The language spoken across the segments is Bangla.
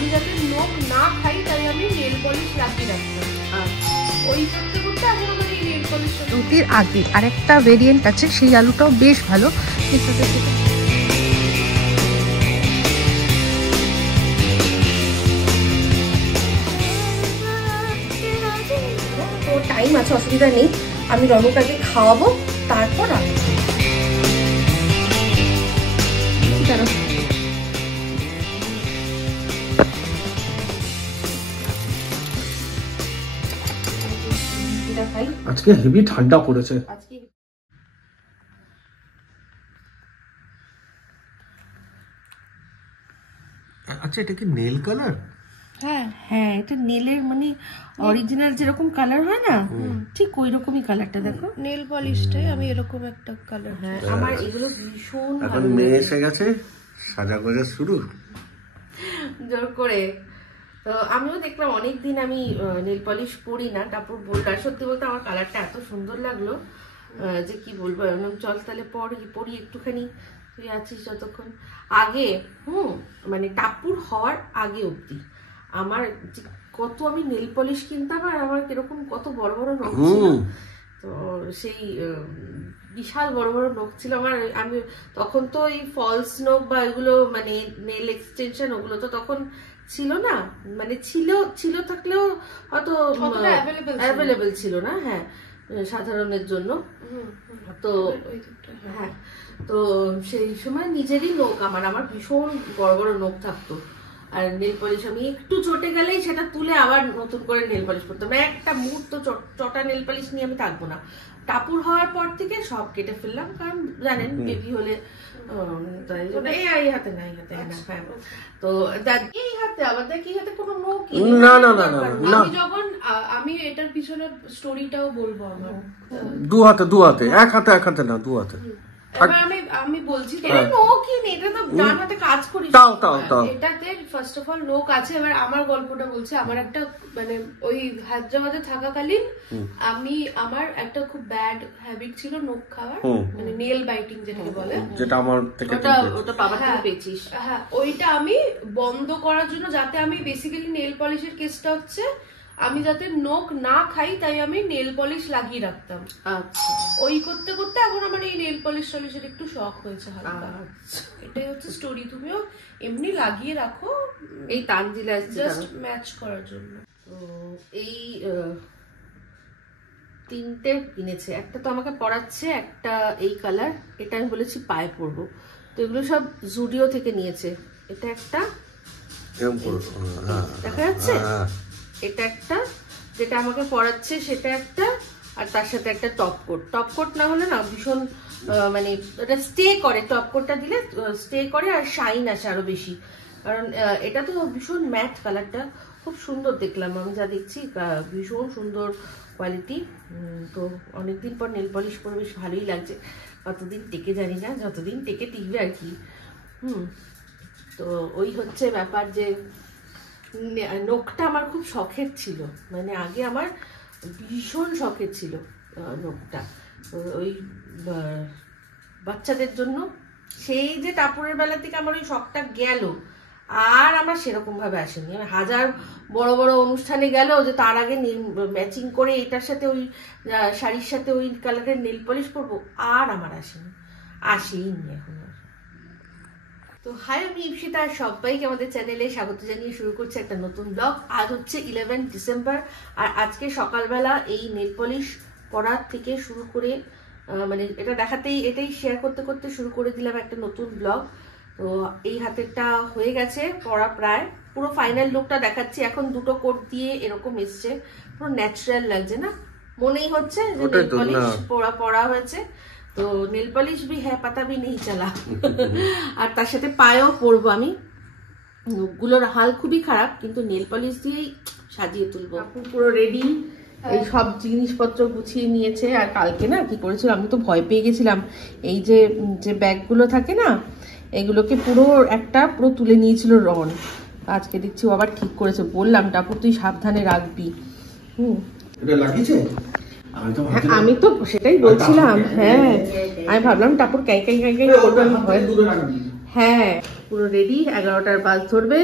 আমি যাতে নখ না খাই তাই আমি নেল পলিশ লাগিয়ে রাখতাম। ওই করতে করতে এখন আমার এই নেল পলিশ। রুটির আগে আরেকটা ভেরিয়েন্ট আছে, সেই আলুটাও বেশ ভালো। তো টাইম আছে, অসুবিধা নেই। আমি রনকাকে খাওয়াবো, তারপর আমি আজকে হেভি ঠান্ডা পড়েছে। আচ্ছা, এটা কি নেল কালার? হ্যাঁ হ্যাঁ, এটা নেলের মানে অরিজিনাল যেরকম কালার হয় না, ঠিক ওই রকমই কালারটা। দেখো নেল পলিশটাই আমি এরকম একটা কালার। হ্যাঁ, আমার এগুলো ভীষণ এখন মেয়ে এসে গেছে, সাজাগোজা শুরু জোর করে। তো আমিও দেখলাম অনেকদিন আমি নেল পলিশ পরি না, তারপর বললাম সত্যি বলতে আমার কালারটা এত সুন্দর লাগলো যে কি বলবো। চল তাহলে পরি একটুখানি, তুই আছিস যতক্ষণ। আগে মানে টাপুর হওয়ার আগে অবধি আমার কত আমি নেল পলিশ কিনতাম, আর আমার কিরকম কত বড় বড় নখ ছিল। তো সেই বিশাল বড় বড় নখ ছিল আমার। আমি তখন তো এই ফলস নখ বা এগুলো মানে নেল এক্সটেনশন ওগুলো তো তখন ছিল না, মানে ছিল থাকলেও হয়তো অ্যাভেলেবেল ছিল না। হ্যাঁ, সাধারণের জন্য। তো হ্যাঁ, তো সেই সময় নিজেরই নখ আমার ভীষণ বড় বড় নখ থাকতো। আর নেল পলিশ আমি একটু চটে গেলেই সেটা তুলে আবার নতুন করে নেল পলিশ করতাম। একটা মুহূর্ত চটা নেল পলিশ নিয়ে আমি থাকবো না। টাপুর হওয়ার পর থেকে সব কেটে ফেললাম, কারণ জানেন বেবি হলে এই হাতে না, এই হাতে হ্যাঁ। তো এই হাতে আবার দেখ, এই হাতে কোনো নখ না না না না। আমি যখন আমি এটার পিছনে স্টোরিটাও বলবো আমার। দু হাতে, এক হাতে না, দু হাতে। আমি বলছি এটা নখই নেই, এটা তো ডান হাতে কাজ করি। এটাতে ফার্স্ট অফ অল নখ আছে। এবার আমার গল্পটা বলছি। আমার একটা মানে ওই হায়দ্রাবাদে থাকাকালীন আমার একটা খুব ব্যাড হ্যাবিট ছিল নখ খাওয়ার, মানে নেল বাইটিং যেটাকে বলে, যেটা আমার থেকে ওটা বাবা থেকে পেয়েছিস। হ্যাঁ, ওইটা আমি বন্ধ করার জন্য, যাতে আমি বেসিক্যালি নেল পলিশের কেসটা হচ্ছে আমি যাতে নখ না খাই তাই আমি নেল পলিশ লাগিয়ে রাখতাম। আচ্ছা, ওই করতে করতে এখন আমার এই নেল পলিশ টলিশের একটু শখ হয়েছে হালকা। এটাই হচ্ছে স্টোরি। তুমিও এমনি লাগিয়ে রাখো, এই তানজিলা জাস্ট ম্যাচ করার জন্য। তো এই তিনটে কিনেছে, একটা তো আমাকে পরাচ্ছে, একটা এই কালার, এটা আমি বলেছি পায়ে পরবো। তো এগুলো সব জুডিও থেকে নিয়েছে। এটা একটা দেখা যাচ্ছে, এটা একটা যেটা আমাকে পরাচ্ছে সেটা একটা, আর তার সাথে একটা টপ কোট না হলে না ভীষণ মানে এটা স্টে করে। টপ কোটটা দিলে স্টে করে আর শাইন আসে আরো বেশি, কারণ এটা তো ভীষণ ম্যাট কালারটা, খুব সুন্দর দেখলাম। আমি যা দেখছি ভীষণ সুন্দর কোয়ালিটি। তো অনেকদিন পর নেল পলিশ করে বেশ ভালোই লাগছে। কতদিন টেকে জানি না, যতদিন টেকে টিকবে আর কি। তো ওই হচ্ছে ব্যাপার যে নখটা আমার খুব শখের ছিল, মানে আগে আমার ভীষণ শখের ছিল নখটা। ওই বাচ্চাদের জন্য সেই যে টাপুরের বেলা থেকে আমার ওই শখটা গেল, আর আমার সেরকম ভাবে আসেনি। আমি হাজার বড় বড় অনুষ্ঠানে গেল যে তার আগে ম্যাচিং করে এটার সাথে ওই শাড়ির সাথে ওই কালারের নেল পলিশ করবো, আর আমার আসেইনি এখন। তো হাই, আমি ইপসিতা, সবাইকে আমাদের চ্যানেলে স্বাগত জানিয়ে শুরু করছে একটা নতুন ব্লগ। আজ হচ্ছে 11 ডিসেম্বর, আর আজকে সকালবেলা এই নেল পলিশ পরার থেকে শুরু করে মানে এটা দেখাতেই, এটাই শেয়ার করতে করতে শুরু করে দিলাম একটা নতুন ব্লগ। তো এই হাতেরটা হয়ে গেছে পরা, প্রায় পুরো ফাইনাল লুকটা দেখাচ্ছি। এখন দুটো কোট দিয়ে এরকম এসছে, পুরো ন্যাচারাল লাগছে না, মনেই হচ্ছে যে নেল পলিশ পরা হয়েছে। তো নেল পলিশ भी है पता भी नहीं चला। আর তার সাথে পায়েও পরবো আমি। নখগুলোর হাল খুবই খারাপ, কিন্তু নেল পলিশ দিয়েই সাজিয়ে তুলবো। পুরো রেডি, এই সব জিনিসপত্র গুছিয়ে নিয়েছে। আর কালকে না কি করেছিল, আমি তো ভয় পেয়ে গেছিলাম। এই যে ব্যাগগুলো থাকে না, এগুলোকে পুরো তুলে নিয়েছিল রন। আজকে দেখছি ও আবার ঠিক করেছে। বললাম টাপুর তুই সাবধানে রাখবি। এটা লাগিয়েছে, আমি তো সেটাই বলছিলাম। হ্যাঁ, আমি ভাবলাম টাপুর কাই করবে, আমি ভয়। হ্যাঁ, পুরো রেডি, 11টার বাস ধরবে,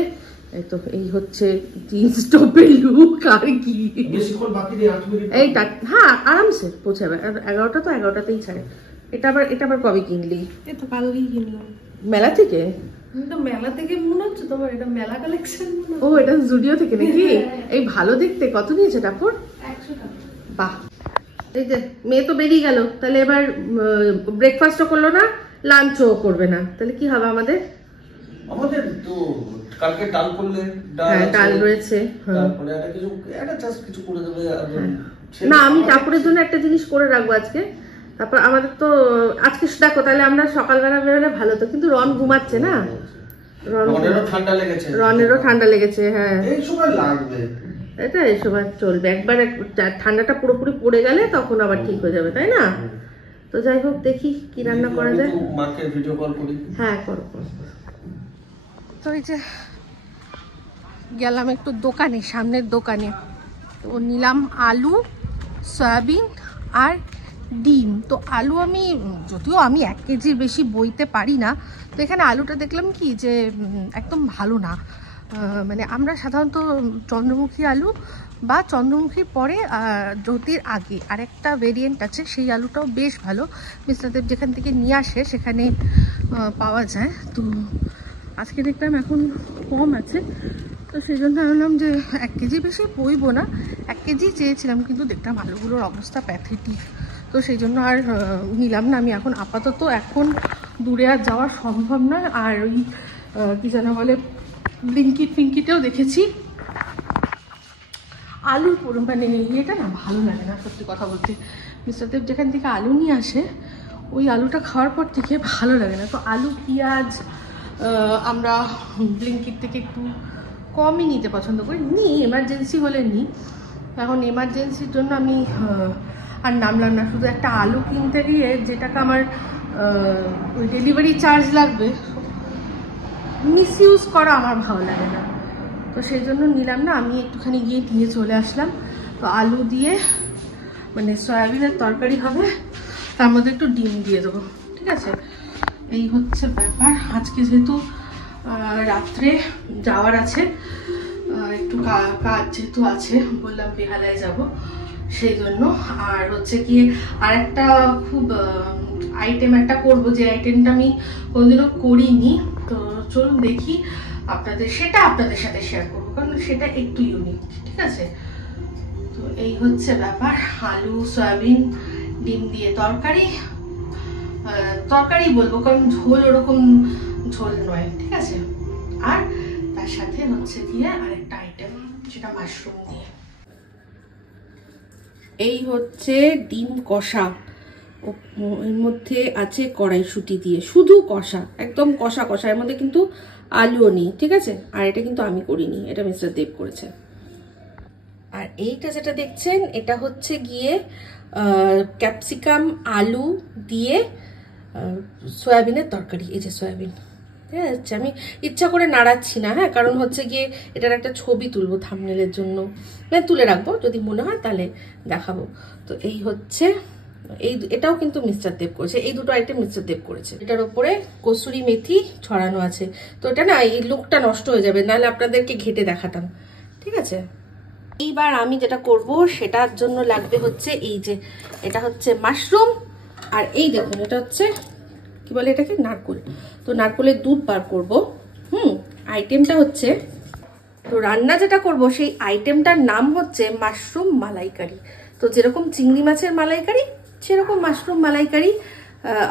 এই তো এই হচ্ছে জিন্স টপের লুক আর কি। বেশিক্ষণ বাকি নেই, 8 মিনিট। এইটা হ্যাঁ আরামসে পৌঁছাবে। 11টা তো 11টাতেই ছাড়ে। এটা আবার কবে কিনলি? এই তো কালকেই কিনলাম মেলা থেকে। এটা মেলা থেকে মনে হচ্ছে তোমার, এটা মেলা কালেকশন মনে ও এটা জুডিও থেকে নাকি? এই ভালো দেখতে। কত নিয়েছে টাপুর? 100 টাকা। বাহ। এই যে মেয়ে তো বেরিয়ে গেল, তাহলে এবার ব্রেকফাস্টও করলো না, লাঞ্চও করবে না, তাহলে কি হবে আমাদের? আমাদের তো কালকে ডাল করলে, হ্যাঁ ডাল রয়েছে। তারপরে একটা জাস্ট কিছু করে দেবে। না আমি টাপুরের জন্য একটা জিনিস করে রাখবো আজকে। তারপর আমাদের তো আজকে দেখো তাহলে আমরা সকালবেলা বেরোলে ভালো তো, কিন্তু রন ঘুমাচ্ছে না। রনেরও ঠান্ডা লেগেছে। হ্যাঁ এই সময় লাগবে, এটা এই সময় চলবে। একবার ঠান্ডাটা পুরোপুরি পড়ে গেলে তখন আবার ঠিক হয়ে যাবে, তাই না? তো যাই হোক দেখি কি রান্না করা যায়। মাকে ভিডিও কল করি। হ্যাঁ করো। তো এই যে গেলাম একটু দোকানে, সামনের দোকানে, তো নিলাম আলু, সয়াবিন আর ডিম। তো আলু আমি যদিও আমি 1 কেজির বেশি বইতে পারি না, তো এখানে আলুটা দেখলাম কি যে একদম ভালো না। মানে আমরা সাধারণত চন্দ্রমুখী আলু বা চন্দ্রমুখীর পরে জ্যোতির আগে আরেকটা ভেরিয়েন্ট আছে, সেই আলুটাও বেশ ভালো। মিস্টার দেব যেখান থেকে নিয়ে আসে সেখানে পাওয়া যায়। তো আজকে দেখলাম এখন কম আছে, তো সেই জন্য ভাবলাম যে 1 কেজি বেশি বইবো না, 1 কেজি চেয়েছিলাম, কিন্তু দেখলাম আলুগুলোর অবস্থা প্যাথেটিক, তো সেই জন্য আর নিলাম না। আমি এখন আপাতত এখন দূরে আর যাওয়া সম্ভব নয়। আর ওই কী যেন বলে ব্লিঙ্কিটেও দেখেছি আলুর মানে ইয়েটা না ভালো লাগে না সত্যি কথা বলতে। মিস্টার দেব যেখান থেকে আলু নিয়ে আসে ওই আলুটা খাওয়ার পর থেকে ভালো লাগে না। তো আলু পেঁয়াজ আমরা ব্লিঙ্কিট থেকে একটু কমই নিতে পছন্দ করি, নিই এমার্জেন্সি হলে নিই। এখন এমার্জেন্সির জন্য আমি আর নামলাম না। শুধু একটা আলু কিনতে গিয়ে যে টাকা আমার ওই ডেলিভারি চার্জ লাগবে, মিসইউজ করা আমার ভালো লাগে না, তো সেই জন্য নিলাম না। আমি একটুখানি গিয়ে নিয়ে চলে আসলাম। তো আলু দিয়ে মানে সয়াবিনের তরকারি হবে, তার মধ্যে একটু ডিম দিয়ে দেবো, ঠিক আছে? এই হচ্ছে ব্যাপার। আজকে যেহেতু রাত্রে যাওয়ার আছে, একটু কাজ যেহেতু আছে, বললাম বেহালায় যাব সেই জন্য। আর হচ্ছে গিয়ে আরেকটা খুব আইটেম একটা করবো, যে আইটেমটা আমি কোনোদিনও করিনি। তো চলুন দেখি, আপনাদের সাথে শেয়ার করবো, কারণ সেটা একটু ইউনিক, ঠিক আছে? তো এই হচ্ছে ব্যাপার। আলু সয়াবিন ডিম দিয়ে তরকারি বলবো, কারণ ঝোল ওরকম ঝোল নয়, ঠিক আছে? আর তার সাথে হচ্ছে গিয়ে আরেকটা আইটেম, সেটা মাশরুম দিয়ে। এই হচ্ছে ডিম কষা, এর মধ্যে আছে কড়াইশুঁটি দিয়ে, শুধু কষা, একদম কষা কষা, এর মধ্যে কিন্তু আলুও নেই, ঠিক আছে? আর এটা কিন্তু আমি করিনি, এটা মিস্টার দেব করেছে। আর এইটা যেটা দেখছেন এটা হচ্ছে গিয়ে ক্যাপসিকাম আলু দিয়ে সয়াবিনের তরকারি। এই যে সয়াবিন, ঠিক আছে? আমি ইচ্ছা করে নাড়াচ্ছি না, হ্যাঁ, কারণ হচ্ছে গিয়ে এটার একটা ছবি তুলবো থাম্বনেলের জন্য, মানে তুলে রাখবো, যদি মনে হয় তাহলে দেখাবো। তো এই হচ্ছে এটাও কিন্তু মিস্টার দেব করেছে, এই দুটো আইটেম মিস্টার দেব করেছে। এটার উপরে কসুরি মেথি ছড়ানো আছে। তো এটা না এই লুকটা নষ্ট হয়ে যাবে, নাহলে আপনাদেরকে ঘেটে দেখাতাম, ঠিক আছে? এইবার আমি যেটা করব সেটার জন্য লাগবে হচ্ছে এই যে, এটা হচ্ছে মাশরুম, আর এই দেখুন এটা হচ্ছে কি বলে এটাকে, নারকোল। তো নারকোলের দুধ বার করব। আইটেমটা হচ্ছে, তো রান্না যেটা করব সেই আইটেমটার নাম হচ্ছে মাশরুম মালাইকারি। তো যেরকম চিংড়ি মাছের মালাইকারি সেরকম মাশরুম মালাইকারি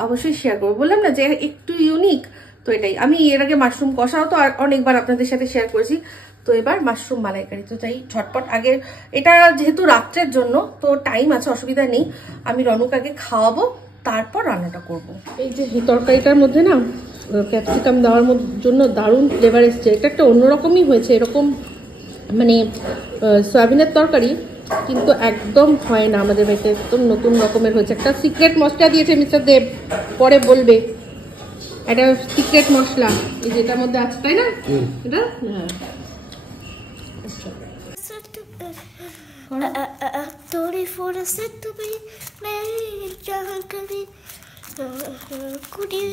অবশ্যই শেয়ার করবো। বললাম না যে একটু ইউনিক, তো এটাই। আমি এর আগে মাশরুম কষাও তো আর অনেকবার আপনাদের সাথে শেয়ার করেছি, তো এবার মাশরুম মালাইকারি। তো তাই ঝটপট আগে, এটা যেহেতু রাত্রের জন্য তো টাইম আছে, অসুবিধা নেই। আমি রনুক আগে খাওয়াবো, তারপর রান্নাটা করব। এই যে তরকারিটার মধ্যে না ক্যাপসিকাম দেওয়ার জন্য দারুণ ফ্লেভার এসছে। এটা একটা অন্যরকমই হয়েছে, এরকম মানে সয়াবিনের তরকারি কিন্তু একদম হয় না আমাদের বাড়িতে, একদম নতুন রকমের হয়েছে। একটা সিক্রেট মশলা দিয়েছে মিস্টার দেব, পরে বলবে। একটা সিক্রেট মশলা এই যেটার মধ্যে আছে, তাই না? এটা হ্যাঁ थोड़ी फुर से तुम्हें मेरी जान कभी कुड़ी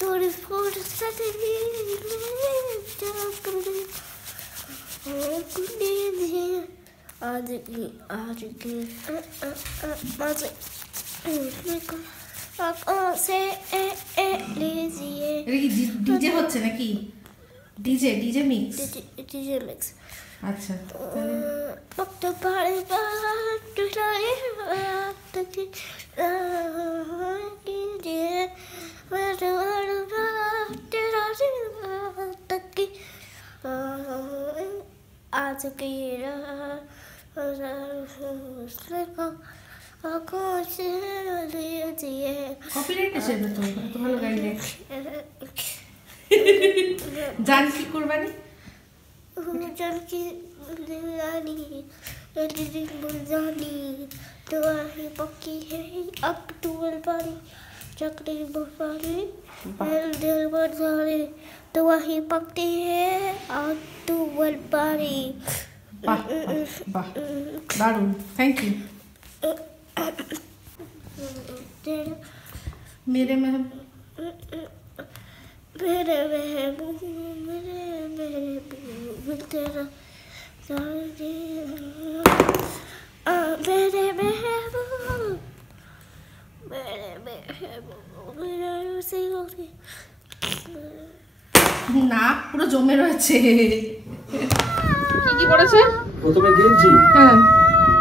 थोड़ी फुर से मेरी जान ডিজে হচ্ছে নাকি? DJ DJ mix. আচ্ছা কপিরাইট এসে যেত, এত ভালো গাইলে। জান কি কুরবানি? जानकी दिलानी बुलजानी तो आहे पक्की है अब टूल पानी चक्री बुफानी दिल बजाने तो आहे पक्की है अब टूल पानी। বাহ বাহ দারুণ, থ্যাংক ইউ। मेरे महबूब तेरा না পুরো জমে রয়েছে। কি কি পড়েছে? প্রথমে গেঞ্জি, হ্যাঁ,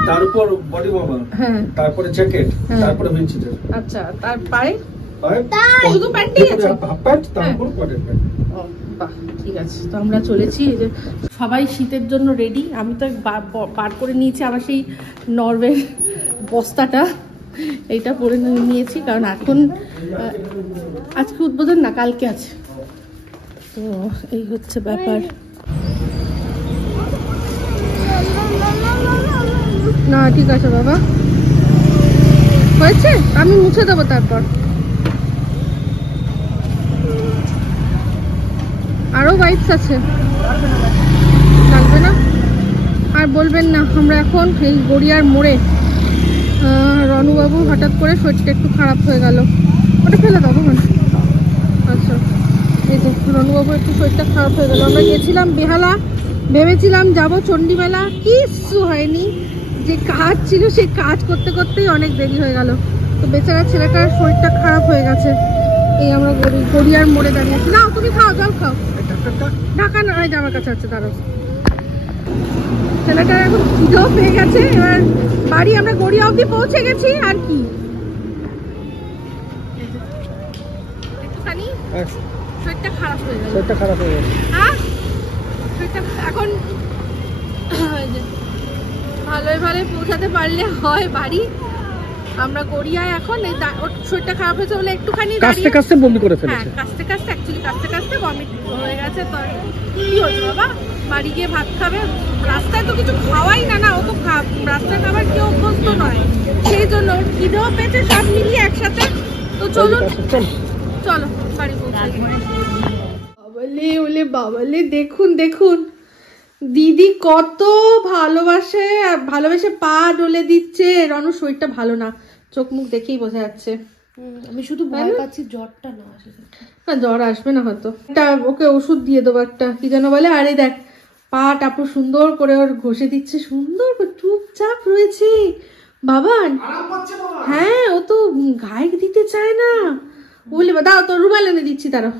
তার উপর বডি ওয়ার্মার, হ্যাঁ, তারপরে জ্যাকেট, তারপরে বেঞ্চিটার। আচ্ছা, তারপরে শুধু শুধু প্যান্টই আছে? হাফ প্যান্ট, তারপর কটের প্যান্ট। ও বাহ, ঠিক আছে। তো আমরা চলেছি, এই যে সবাই শীতের জন্য রেডি। আমি তো বার করে নিয়েছি আবার সেই নরওয়ে বস্তাটা, এইটা পরে নিয়েছি কারণ এখন আজকে উদ্বোধন না, কালকে আছে। তো এই হচ্ছে ব্যাপার। না ঠিক আছে বাবা, হয়েছে, আমি মুছে দেবো তারপর। আরো ওয়াইপস আছে, লাগবে না আর বলবেন না। আমরা এখন এই গড়িয়ার মোড়ে, রনুবাবু হঠাৎ করে শরীরটা একটু খারাপ হয়ে গেল, ওটা ফেলে দাও তখন। আচ্ছা, এই যে রনুবাবু একটু শরীরটা খারাপ হয়ে গেল। আমরা গেছিলাম বেহালা, ভেবেছিলাম যাব চণ্ডীমেলা, কিচ্ছু হয়নি। যে কাজ ছিল সেই কাজ করতে করতেই অনেক দেরি হয়ে গেল। তো বেচারা ছেলেটার শরীরটা খারাপ হয়ে গেছে। এই আমরা গড়িয়ার মোড়ে দাঁড়িয়েছি। না তুমি খাও, জল খাও, ঢাকা না হয় আমার কাছে আছে, দাঁড়াও। ছেলেটার এখন খিদেও পেয়ে গেছে। এবার বাড়ি আমরা গড়িয়া অবধি পৌঁছে গেছি। আর কি একটুখানি শরীরটা খারাপ হয়ে গেল, শরীরটা খারাপ হয়ে গেছে। হ্যাঁ, শরীরটা এখন ভালোই ভালোই পৌঁছাতে পারলে হয় বাড়ি। আমরা গড়িয়ায় এখন ওর শরীরটা খারাপ হয়েছে বলে একটুখানি কাস্তে কাস্তে বমি করে ফেলেছে। হ্যাঁ, কাস্তে কাস্তে অ্যাকচুয়ালি কাস্তে কাস্তে ভমিট হয়ে গেছে। তো কি হয়েছে বাবা, বাড়ি গিয়ে ভাত খাবে। রাস্তায় তো কিছু খাওয়াই না, না ও তো রাস্তায় খাবার কেউ অভ্যস্ত নয়, সেই জন্য ওর খিদেও পেয়েছে, সব মিলিয়ে একসাথে। তো চলো চলো বাড়ি পৌঁছাই। বাবালে ওলে বাবালে, দেখুন দেখুন দিদি কত ভালোবাসে, ভালোবেসে পা ডলে দিচ্ছে। রনু শরীরটা ভালো না, চোখ মুখ দেখেই বোঝা যাচ্ছে। আমি শুধু ভয় পাচ্ছি জ্বরটা না আসে। না জ্বর আসবে না হয়তো, একটা ওকে ওষুধ দিয়ে দেবো একটা, কি যেন বলে। আরে দেখ পা টাপু সুন্দর করে ওর ঘষে দিচ্ছে, সুন্দর করে চুপচাপ রয়েছে বাবান। হ্যাঁ, ও তো গায়ে দিতে চায় না। বলি দাও তো, রুমাল এনে দিচ্ছি তারা।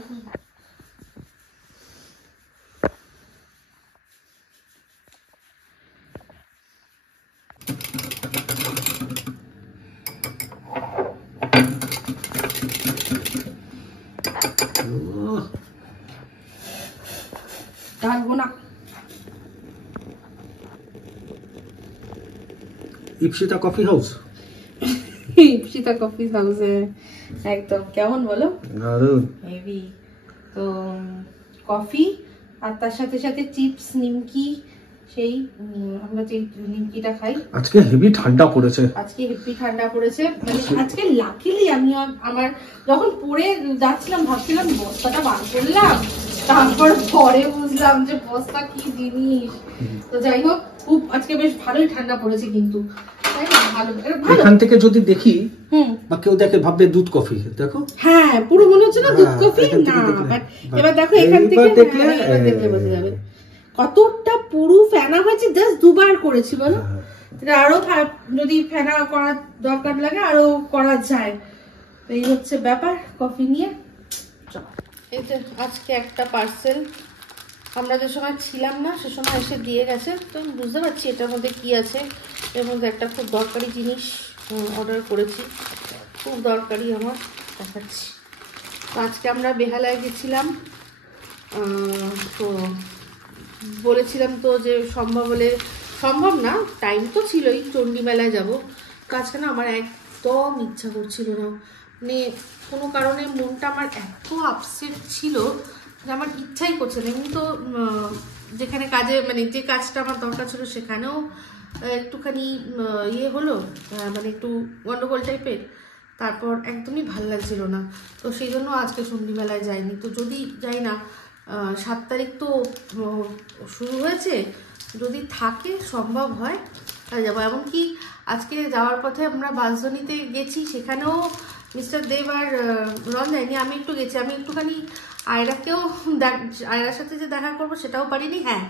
ডালবো না। Ipsita coffee house, Ipsita coffee হাউসে একদম কেমন বলো, হেভি। তো কফি আর তার সাথে সাথে চিপস, নিমকি, সেই আমরা যে নিমকিটা খাই। আজকে হেভি ঠান্ডা পড়েছে, আজকে হেভি ঠান্ডা পড়েছে। মানে আজকে লাকিলি আমি আমার যখন পরে যাচ্ছিলাম ভাবছিলাম বস্তাটা বার করলাম, তারপর পরে বুঝলাম যে বস্তা কি জিনিস। তো যাই হোক, খুব আজকে বেশ ভালোই ঠান্ডা পড়েছে কিন্তু। এখান থেকে যদি দেখি বা কেউ দেখে ভাববে দুধ কফি, দেখো হ্যাঁ পুরো মনে হচ্ছে না দুধ কফি না। এবার দেখো এখান থেকে দেখলে বোঝা যাবে। কতটা পুরো ফেনা হয়েছে, জাস্ট দুবার করেছি বলো। এটা আরো যদি ফেনা করার দরকার লাগে আরো করা যায়। এই হচ্ছে ব্যাপার কফি নিয়ে। এই যে আজকে একটা পার্সেল আমরা যে সময় ছিলাম না সে সময় এসে দিয়ে গেছে, তো আমি বুঝতে পারছি এটার মধ্যে কি আছে। এর মধ্যে একটা খুব দরকারি জিনিস অর্ডার করেছি, খুব দরকারি, আমার দেখাচ্ছি। তো আজকে আমরা বেহালায় গেছিলাম, তো বলেছিলাম তো যে সম্ভব হলে, সম্ভব না টাইম তো ছিলই, চণ্ডী মেলায় যাবো। আজকে না আমার একদম ইচ্ছা করছিল না, মানে কোনো কারণে মনটা আমার এত আপসেট ছিল যে আমার ইচ্ছাই করছে না। এমনি তো যেখানে কাজে মানে যে কাজটা আমার দরকার ছিল সেখানেও একটুখানি ইয়ে হলো, মানে একটু গন্ডগোল টাইপের, তারপর একদমই ভাল লাগছিল না। তো সেই জন্য আজকে সন্ধ্যেবেলায় যাইনি। তো যদি যাই না, 7 তারিখ তো শুরু হয়েছে, যদি থাকে সম্ভব হয় তাহলে যাবো। এমনকি আজকে যাওয়ার পথে আমরা বাসজনিতে গেছি, সেখানেও মিস্টার দেব আর রন যায়নি, আমি একটু গেছি। আমি একটুখানি আয়রাকেও আয়রার সাথে যে দেখা করবো সেটাও পারিনি। হ্যাঁ,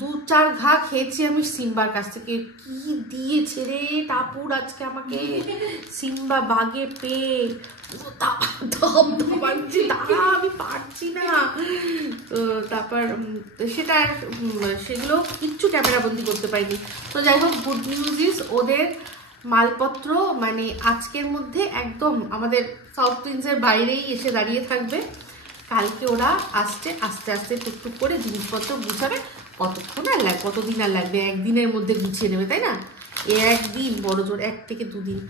2-4 ঘা খেয়েছি আমি সিম্বার কাছ থেকে। কি দিয়েছে রে টাপুর আজকে আমাকে সিম্বা বাগে পেয়ে, আমি পারছি না। তো তারপর সেগুলো কিচ্ছু ক্যামেরা বন্দি করতে পারিনি। তো যাই হোক, গুড নিউজ ইজ ওদের মালপত্র মানে আজকের মধ্যে একদম আমাদের সাউথ প্রিন্সের বাইরেই এসে দাঁড়িয়ে থাকবে। কালকে ওরা আস্তে আস্তে টুকটুক করে জিনিসপত্র গুছাবে। কতক্ষণ আর লাগবে, কতদিন আর লাগবে, একদিনের মধ্যে গুছিয়ে নেবে, তাই না? একদিন, বড় জোর 1 থেকে 2 দিন,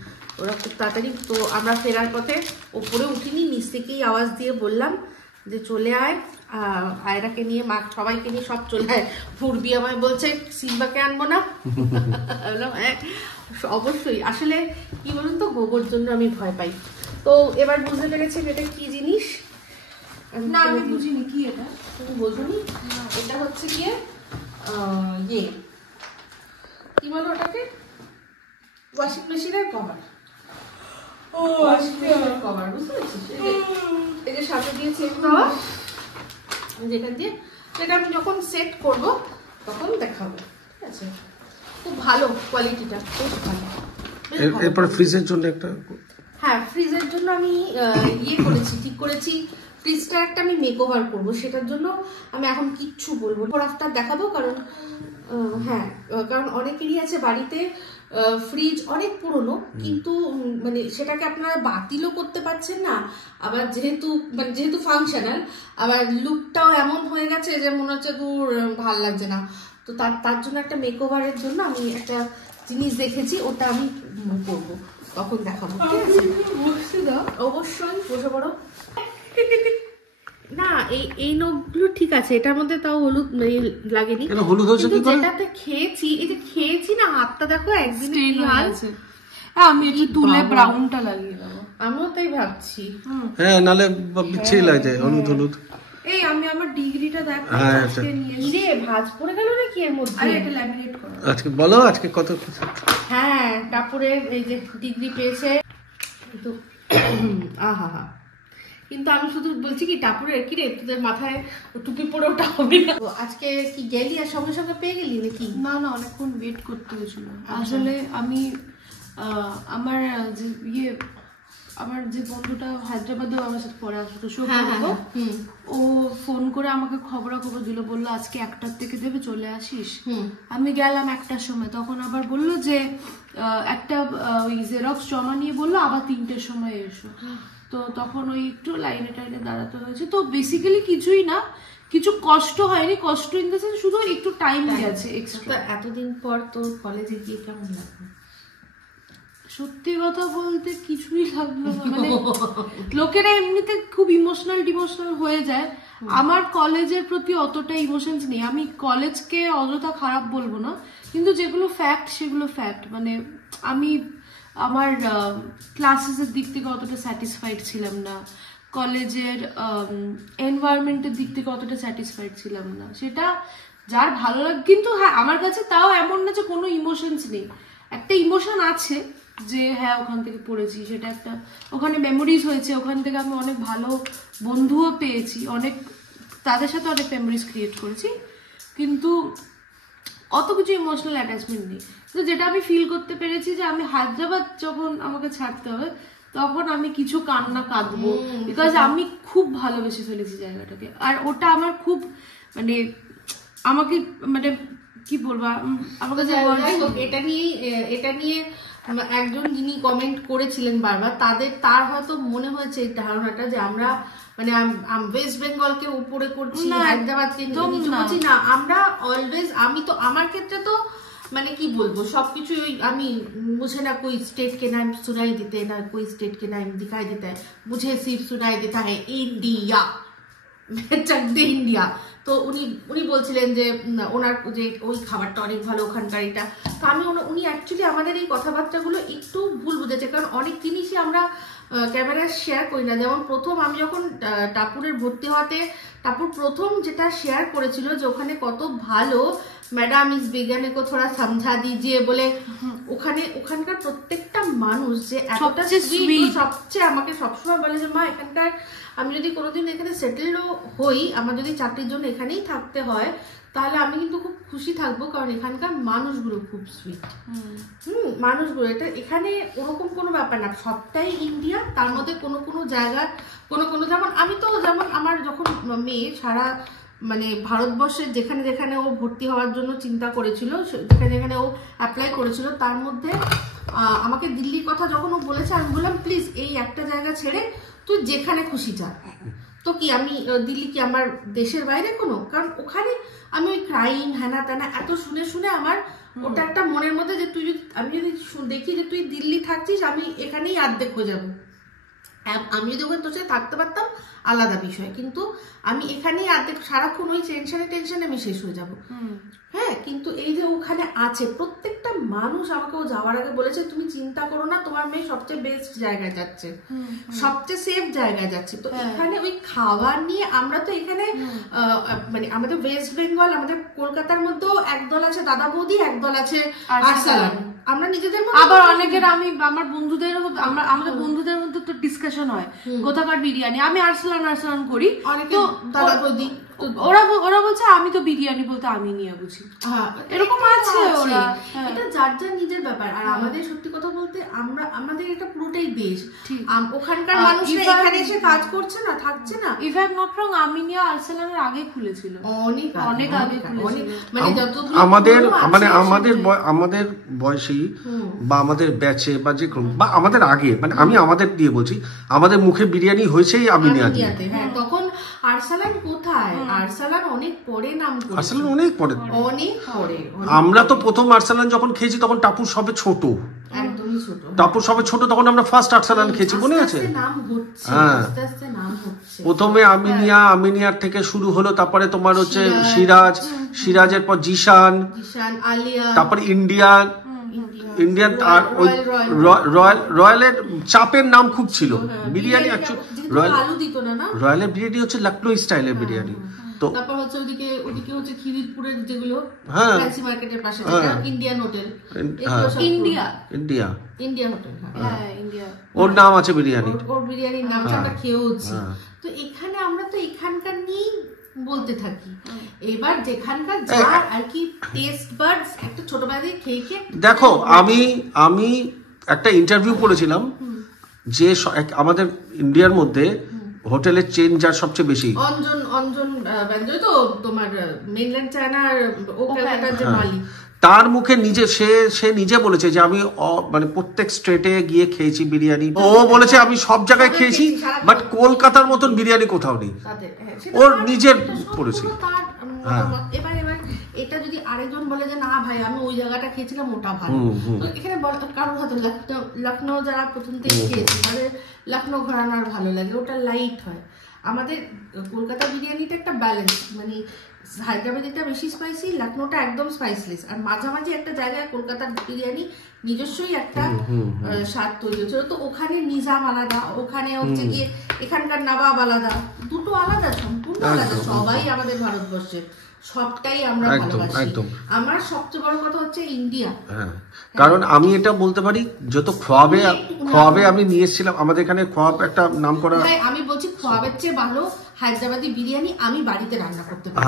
ওরা খুব তাড়াতাড়ি। তো আমরা ফেরার পথে ওপরে উঠিনি, নিচ থেকেই আওয়াজ দিয়ে বললাম যে চলে আয়, আয়রাকে নিয়ে, মা সবাইকে নিয়ে সব চলে আয়। পূর্বী আমায় বলছে সিম্বাকে আনবো না, বললাম হ্যাঁ অবশ্যই। আসলে কি বলুন তো, গোবর জন্য আমি ভয় পাই। তো এবার বুঝতে পেরেছি এটা কি জিনিস। না আমি বুঝিনি কি এটা। তুমি বোঝোনি? এটা হচ্ছে গিয়ে ইয়ে কি বলো ওটাকে, ওয়াশিং মেশিনের কভার। ও ওয়াশিং মেশিনের কভার, বুঝতে পেরেছিস? এই যে সাথে দিয়েছি একটা, যেটা দিয়ে সেটা আমি যখন সেট করব তখন দেখাবো, ঠিক আছে? খুব ভালো কোয়ালিটিটা, বেশ ভালো। এরপর ফ্রিজের জন্য একটা, হ্যাঁ ফ্রিজের জন্য আমি ইয়ে করেছি, ঠিক করেছি ফ্রিজটা একটা আমি মেক ওভার করবো। সেটার জন্য আমি এখন কিচ্ছু বলবো না, আফটার দেখাবো। কারণ হ্যাঁ, কারণ অনেকেরই আছে বাড়িতে ফ্রিজ অনেক পুরনো, কিন্তু মানে সেটাকে আপনারা বাতিলও করতে পারছেন না, আবার যেহেতু ফাংশনাল, আবার লুকটাও এমন হয়ে গেছে যে মনে হচ্ছে দূর ভাল লাগছে না। তো তার জন্য একটা মেক ওভারের জন্য আমি একটা জিনিস দেখেছি, ওটা আমি করবো, তখন দেখাবো, ঠিক আছে? অবশ্যই বসে পড়ো। না এই নখগুলো ঠিক আছে, এটার মধ্যে তাও হলুদ লাগেনি। হলুদ হচ্ছে কি করে? যেটাতে খেয়েছি, এই যে খেয়েছি না, হাতটা দেখো একদিনে কি হাল। আমি একটু তুলে ব্রাউনটা লাগিয়ে দেবো, আমিও তাই ভাবছি। হ্যাঁ, নালে বিচ্ছিরি লাগে হলুদ। এই আমি আমার ডিগ্রিটা দেখো আজকে নিয়ে রে ভাঁজ পড়ে গেল নাকি এর মধ্যে? আরে এটা ল্যামিনেট করো আজকে বলো, আজকে কত? হ্যাঁ, টাপুরের এই যে ডিগ্রি পেয়েছে, কিন্তু আহা হা। কিন্তু আমি শুধু বলছি কি, টাপুরের কি রে, তোদের মাথায় টুপি পরে ওটা হবে না? আজকে কি গেলি আর সঙ্গে সঙ্গে পেয়ে গেলি নাকি? না না, অনেকক্ষণ ওয়েট করতে হয়েছিল। আসলে আমি আমার যে বন্ধুটা হায়দ্রাবাদেও আমার সাথে পরে আসতো, ও ফোন করে আমাকে খবরাখবর দিল, বললো আজকে 1টার থেকে দেবে, চলে আসিস। আমি গেলাম 1টার সময়, তখন আবার বললো যে একটা ওই জেরক্স জমা নিয়ে বললো আবার 3টের সময় এসো। তো তখন ওই একটু লাইনে টাইনে দাঁড়াতে হয়েছে। তো বেসিক্যালি কিছুই না, কিছু কষ্ট হয়নি, কষ্ট ইন দ্য সেন্স শুধু একটু টাইম গেছে এক্সট্রা। এতদিন পর তোর কলেজে গিয়ে কেমন লাগবে? সত্যি কথা বলতে কিছুই লাগলো না, মানে লোকেরা এমনিতে খুব ডিমোশনাল হয়ে যায়। আমার কলেজের প্রতি অতটা ইমোশনস নেই। আমি কলেজকে অযথা খারাপ বলবো না, কিন্তু যেগুলো ফ্যাক্ট সেগুলো ফ্যাক্ট। মানে আমি আমার ক্লাসেসের দিক থেকে অতটা স্যাটিসফাইড ছিলাম না, কলেজের এনভায়রনমেন্টের দিক থেকে অতটা স্যাটিসফাইড ছিলাম না। সেটা যার ভালো লাগে, কিন্তু হ্যাঁ আমার কাছে তাও এমন না যে কোনো ইমোশনস নেই। একটা ইমোশন আছে যে হ্যাঁ ওখান থেকে পড়েছি, সেটা একটা, ওখানে মেমোরিজ হয়েছে, ওখান থেকে আমি অনেক ভালো বন্ধুও পেয়েছি, তাদের সাথে অনেক মেমোরিজ ক্রিয়েট করেছি। কিন্তু অত কিছু ইমোশনাল অ্যাটাচমেন্ট নেই। তো যেটা আমি ফিল করতে পেরেছি যে আমি হায়দ্রাবাদ যখন আমাকে ছাড়তে হবে তখন আমি কিছু কান্না কাঁদবো, বিকজ আমি খুব ভালোবেসে ফেলেছি জায়গাটাকে। আর ওটা আমার খুব মানে আমাকে মানে কি বলবো আমাকে এটা নিয়ে একজন যিনি কমেন্ট করেছিলেন বারবার, তার হয়তো মনে হয়েছে এই ধারণাটা যে আমরা মানে ওয়েস্ট বেঙ্গলকে উপরে করছি, হায়দ্রাবাদকে নিচু করছি না। আমরা অলওয়েজ, আমি তো আমার ক্ষেত্রে তো মানে কি বলবো সবকিছু আমি मुझे ना कोई स्टेट के नाम सुनाई देते ना कोई स्टेट के नाम दिखाई देता है, मुझे सिर्फ सुनाई देता है इंडिया, चक दे इंडिया। তো উনি বলছিলেন যে ওনার যে ওই খাবারটা অনেক ভালো ওখানকার এটা। তো উনি অ্যাকচুয়ালি আমাদের এই কথাবার্তাগুলো একটু ভুল বুঝেছে, কারণ অনেক জিনিসই আমরা ক্যামেরা শেয়ার করি না। যেমন প্রথম আমি যখন টাপুরের ভর্তি হওয়াতে টাপুর প্রথম যেটা শেয়ার করেছিল যে ওখানে কত ভালো, ম্যাডাম ইস বিজ্ঞানে কো থোড়া সমঝা দিজিয়ে বলে, ওখানকার প্রত্যেকটা মানুষ যে এতটা সুইট, সবচেয়ে আমাকে সবসময় বলে যে মা এখানকার আমি যদি কোনোদিন এখানে সেটেলও হই, আমার যদি চাকরির জন্য এখানেই থাকতে হয়, তাহলে আমি কিন্তু খুব খুশি থাকবো, কারণ এখানকার মানুষগুলো খুব সুইট। মানুষগুলো এটা এখানে ওরকম কোনো ব্যাপার না, সবটাই ইন্ডিয়া। তার মধ্যে কোনো জায়গা কোনো যেমন আমি তো যেমন আমার যখন মেয়ে সারা মানে ভারতবর্ষের যেখানে যেখানে ও ভর্তি হওয়ার জন্য চিন্তা করেছিল, যেখানে যেখানে ও অ্যাপ্লাই করেছিল, তার মধ্যে আমাকে দিল্লির কথা যখন ও বলেছে, আমি বললাম প্লিজ এই একটা জায়গা ছেড়ে তুই যেখানে খুশি যা। তো কি আমি দিল্লি কি আমার দেশের বাইরে কোনো, কারণ ওখানে আমি ওই ক্রাইম হ্যানা ত্যানা এত শুনে শুনে আমার ওটা একটা মনের মধ্যে যে তুই যদি আমি যদি দেখি যে তুই দিল্লি থাকছিস, আমি এখানেই অর্ধেক হয়ে যাবো। আমি যদি ওখানে তোর সাথে থাকতে পারতাম আলাদা বিষয়, কিন্তু আমি এখানেই অর্ধেক সারাক্ষণ ওই টেনশনে আমি শেষ হয়ে যাবো। হ্যাঁ, কিন্তু এই যে ওখানে আছে প্রত্যেকটা মানুষ আমাকে ও যাওয়ার আগে বলেছে তুমি চিন্তা করো না, তোমার মেয়ে সবচেয়ে বেস্ট জায়গায় যাচ্ছে, সবচেয়ে সেফ জায়গায় যাচ্ছে। তো এখানে ওই খাবার নিয়ে আমরা তো এখানে মানে আমাদের ওয়েস্ট বেঙ্গল, আমাদের কলকাতার মধ্যেও একদল আছে দাদা বৌদি, একদল আছে আরসালান। আমরা নিজেদের মধ্যে আবার অনেকের আমি আমার বন্ধুদের আমাদের বন্ধুদের মধ্যে তো ডিসকাশন হয় কোথাকার বিরিয়ানি, আমি আরসালান করি, অনেকে দাদা বৌদি, ওরা বলছে আমি তো বিরিয়ানি বলতে আমি নিয়ে বুঝি। এরকম আছে, ওরা এটা যার যার নিজের ব্যাপার। আর আমাদের সত্যি কথা বলতে আমাদের এটা পুরোটাই দেশ, ওখানকার মানুষরা এখানে এসে কাজ করছে না, থাকছে না। If I am not wrong Aminia আরসালানের আগে খুলেছিল, অনেক আগে খুলেছিল। মানে যতগুলো আমাদের বয়সী বা আমাদের ব্যাচে বা যে বা আমাদের আগে, মানে আমি আমাদের দিয়ে বলছি, আমাদের মুখে বিরিয়ানি হয়েছেই আমিনিয়াতে। হ্যাঁ, তখন আরসালান কোথায়? আরসালান অনেক পরে নাম করেছে, আরসালান অনেক পরে। আমরা তো প্রথম আরসালান যখন খেয়েছি তখন টাপুর সবে ছোট, একদমই ছোট, টাপুর সবে ছোট, তখন আমরা ফার্স্ট আরসালান খেয়েছি, মনে আছে? হ্যাঁ, প্রথমে আমিনিয়ার থেকে শুরু হলো, তারপরে তোমার হচ্ছে সিরাজের পর জিশান, তারপর ইন্ডিয়ান, আর ওই রয়্যালের চাপের নাম খুব ছিল বিরিয়ানি। রয়্যালের বিরিয়ানি হচ্ছে লখনৌ স্টাইলের বিরিয়ানি। তো তারপর হচ্ছে ওদিকে হচ্ছে খিদিরপুরের যেগুলো ফ্যান্সি মার্কেটের পাশে ইন্ডিয়ান হোটেল, ইন্ডিয়া হোটেল, হ্যাঁ ইন্ডিয়া, ওর নাম আছে বিরিয়ানি, ওর বিরিয়ানির নামটা আমরা খেয়েওছি। তো এখানে আমরা তো এখানকার নিয়েই বলতে থাকি। এবার যেখানকার যার আর কি টেস্ট বাডস একটা ছোটবেলা থেকে খেয়ে দেখো, আমি একটা ইন্টারভিউ করেছিলাম যে আমাদের ইন্ডিয়ার মধ্যে হোটেলের চেন যার সবচেয়ে বেশি, অঞ্জন ব্যঞ্জয় তো তোমার মেইনল্যান্ড চায়নার ও কলকাতার যে মালিক, তার মুখে সে নিজে বলেছে যে আমি মানে প্রত্যেক স্টেটে গিয়ে খেয়েছি বিরিয়ানি। ও বলেছে আমি সব জায়গায় খেয়েছি, বাট কলকাতার মতন বিরিয়ানি কোথাও নেই, ওর নিজের পড়েছি। এবার এটা যদি আরেকজন বলে যে না ভাই আমি ওই জায়গাটা খেয়েছিলাম ওটা ভালো, তো এখানে কারণ হয়তো লখনৌ যারা প্রথম থেকে খেয়েছে তাদের লখনৌ ঘরানার ভালো লাগে, ওটা লাইট হয়। আমাদের কলকাতা বিরিয়ানিটা একটা ব্যালেন্স, মানে হায়দ্রাবাদিটা বেশি স্পাইসি, লখনৌটা একদম স্পাইসলেস, আর মাঝামাঝি একটা জায়গায় কলকাতার বিরিয়ানি নিজস্বই একটা স্বাদ তৈরি হয়েছিল। তো ওখানে নিজাম আলাদা, ওখানে হচ্ছে গিয়ে এখানকার নবাব আলাদা, দুটো আলাদা, সম্পূর্ণ আলাদা। সবাই আমাদের ভারতবর্ষের সবটাই আমরা ভালোবাসি। আমার সবচেয়ে বড় কথা হচ্ছে ইন্ডিয়া, কারণ আমি এটা বলতে পারি যত খোয়াবে আমি নিয়ে এসেছিলাম, আমাদের এখানে খোয়াব একটা নাম করা, আমি বলছি খোয়াবের চেয়ে ভালো হায়দ্রাবাদি বিরিয়ানি আমি বাড়িতে রান্না করতে পারি।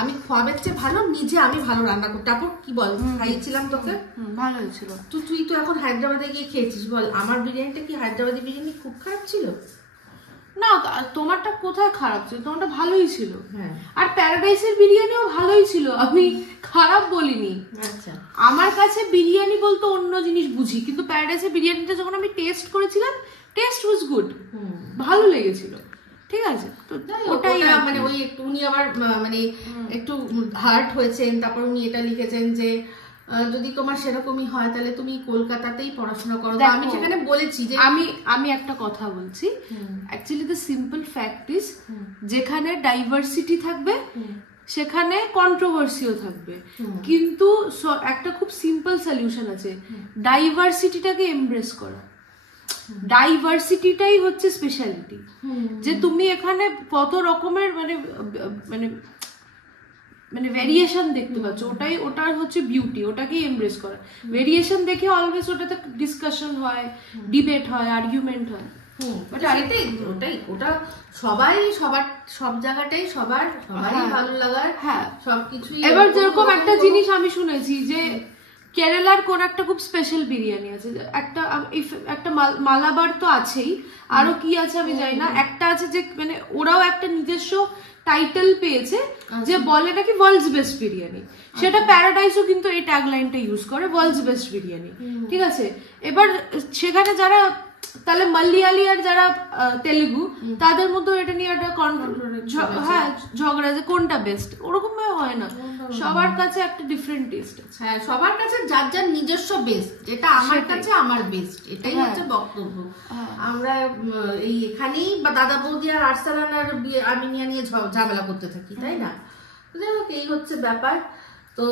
আমি খাওয়াবের চেয়ে ভালো নিজে আমি ভালো রান্না করি। তারপর কি বল, খাইয়েছিলাম তোকে, ভালো হয়েছিল। তুই তো এখন হায়দ্রাবাদে গিয়ে খেয়েছিস, বল আমার বিরিয়ানিটা কি হায়দ্রাবাদি বিরিয়ানি খুব খারাপ ছিল? না, তোমারটা কোথায় খারাপ ছিল, তোমারটা ভালোই ছিল। হ্যাঁ, আর প্যারাডাইসের বিরিয়ানিও ভালোই ছিল, আমি খারাপ বলিনি। আচ্ছা, আমার কাছে বিরিয়ানি বলতে অন্য জিনিস বুঝি, কিন্তু প্যারাডাইসের বিরিয়ানিটা যখন আমি টেস্ট করেছিলাম, টেস্ট ওয়াজ গুড, ভালো লেগেছিল। ঠিক আছে, তো ওটাই মানে ওই একটু উনি আবার মানে একটু হার্ট হয়েছেন, তারপর উনি এটা লিখেছেন যে যদি তোমার সেরকমই হয় তাহলে তুমি কলকাতাতেই পড়াশোনা করো। আমি সেখানে বলেছি যে আমি একটা কথা বলছি, actually the simple fact is যেখানে ডাইভার্সিটি থাকবে সেখানে কন্ট্রোভার্সিও থাকবে, কিন্তু একটা খুব সিম্পল সলিউশন আছে, ডাইভার্সিটিটাকে এমব্রেস করা। ডাইভার্সিটিটাই হচ্ছে স্পেশালিটি, যে তুমি এখানে কত রকমের মানে মানে মানে ভেরিয়েশন দেখতে পাচ্ছ, ওটার হচ্ছে বিউটি, ওটাকেই এমব্রেস করা। ভেরিয়েশন দেখে অলওয়েজ ওটাতে ডিসকাশন হয়, ডিবেট হয়, আর্গুমেন্ট হয়। ওটা সবাই সব জায়গাটাই সবারই ভালো লাগার, হ্যাঁ সবকিছুই। এবার যেরকম একটা জিনিস আমি শুনেছি যে কেরালার কোন একটা খুব স্পেশাল বিরিয়ানি আছে, একটা মালাবার তো আছেই, আরো কি আছে আমি জানি না, একটা আছে যে মানে ওরাও একটা নিজস্ব টাইটেল পেয়েছে যে বলে নাকি ওয়ার্ল্ডস বেস্ট বিরিয়ানি, সেটা প্যারাডাইসও কিন্তু এই ট্যাগলাইনটা ইউজ করে, ওয়ার্ল্ডস বেস্ট বিরিয়ানি। ঠিক আছে, এবার সেখানে যারা তাহলে মালয়ালি আর যারা তেলেগু, তাদের মধ্যে এটা নিয়ে একটা হ্যাঁ ঝগড়া যে কোনটা বেস্ট, ওরকম হয় না, সবার কাছে একটা ডিফারেন্ট টেস্ট আছে। হ্যাঁ, সবার কাছে যার যার নিজস্ব বেস্ট, যেটা আমার কাছে আমার বেস্ট, এটাই হচ্ছে বক্তব্য। আমরা এই এখানেই বা দাদা বৌদি আর আরসালান আর আমিনিয়া নিয়ে ঝামেলা করতে থাকি, তাই না? যাই হোক, এই হচ্ছে ব্যাপার। তো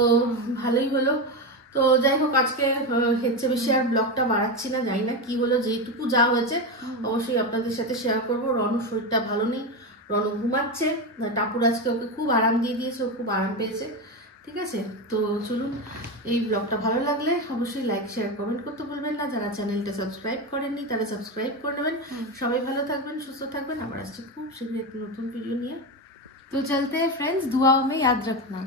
ভালোই হলো। তো যাই হোক, আজকে হচ্ছে বেশি আর ব্লগটা বাড়াচ্ছি না, জানি না কি হলো, যেটুকু যা হয়েছে অবশ্যই আপনাদের সাথে শেয়ার করবো। রনুর শরীরটা ভালো নেই, রনু ঘুমাচ্ছে, টাপুর আজকে ওকে খুব আরাম দিয়ে দিয়েছে, ও খুব আরাম পেয়েছে। ঠিক আছে, তো চলুন, এই ব্লগটা ভালো লাগলে অবশ্যই লাইক শেয়ার কমেন্ট করতে ভুলবেন না। যারা চ্যানেলটা সাবস্ক্রাইব করেননি তারা সাবস্ক্রাইব করে নেবেন। সবাই ভালো থাকবেন, সুস্থ থাকবেন। আবার আসছি খুব শীঘ্রই একটা নতুন ভিডিও নিয়ে। তো চলতে हैं फ्रेंड्स, दुआओं में याद रखना।